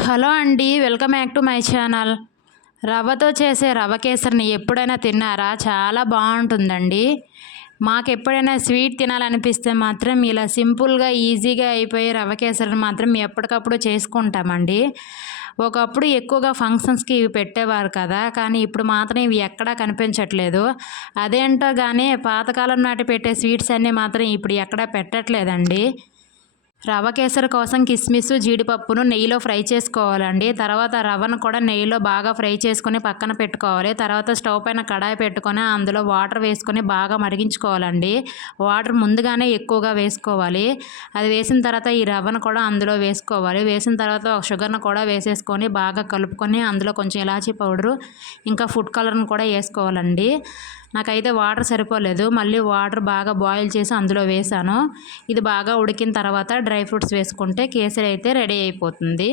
Hello అండి. Welcome back to my channel. రవ్వతో చేసే రవ్వ కేసరిని ఎప్పుడైనా తిన్నారా? చాలా బావుంటుందండి. మాకెప్పుడైనా స్వీట్ తినాలనిపిస్తే మాత్రం ఇలా సింపుల్‌గా, ఈజీగా అయిపోయే రవ్వ కేసరిని మాత్రం ఎప్పటికప్పుడు చేసుకుంటామండి. ఒకప్పుడు ఎక్కువగా ఫంక్షన్స్‌కి ఇవి పెట్టేవారు కదా! కానీ ఇప్పుడు మాత్రం ఇవి ఎక్కడా కనిపించట్లేదు. అదేంటో గానీ పాతకాలం నాటి పెట్టే స్వీట్స్ అన్నీ మాత్రం ఇప్పుడు ఎక్కడా పెట్టట్లేదండి. రవ్వ కేసరి కోసం కిస్మిస్, జీడిపప్పును నెయ్యిలో ఫ్రై చేసుకోవాలండి. తర్వాత రవ్వను కూడా నెయ్యిలో బాగా ఫ్రై చేసుకొని పక్కన పెట్టుకోవాలి. తర్వాత స్టవ్ పైన కడాయి పెట్టుకొని అందులో వాటర్ వేసుకొని బాగా మరిగించుకోవాలండి. వాటర్ ముందుగానే ఎక్కువగా వేసుకోవాలి. అది వేసిన తర్వాత ఈ రవ్వను కూడా అందులో వేసుకోవాలి. వేసిన తర్వాత ఒక షుగర్‌ను కూడా వేసేసుకొని బాగా కలుపుకొని అందులో కొంచెం ఇలాచీ పౌడరు, ఇంకా ఫుడ్ కలర్‌ను కూడా ఏసుకోవాలండి. నాకైతే వాటర్ సరిపోలేదు. మళ్ళీ వాటర్ బాగా బాయిల్ చేసి అందులో వేశాను. ఇది బాగా ఉడికిన తర్వాత డ్రై ఫ్రూట్స్ వేసుకుంటే కేసరి అయితే రెడీ అయిపోతుంది.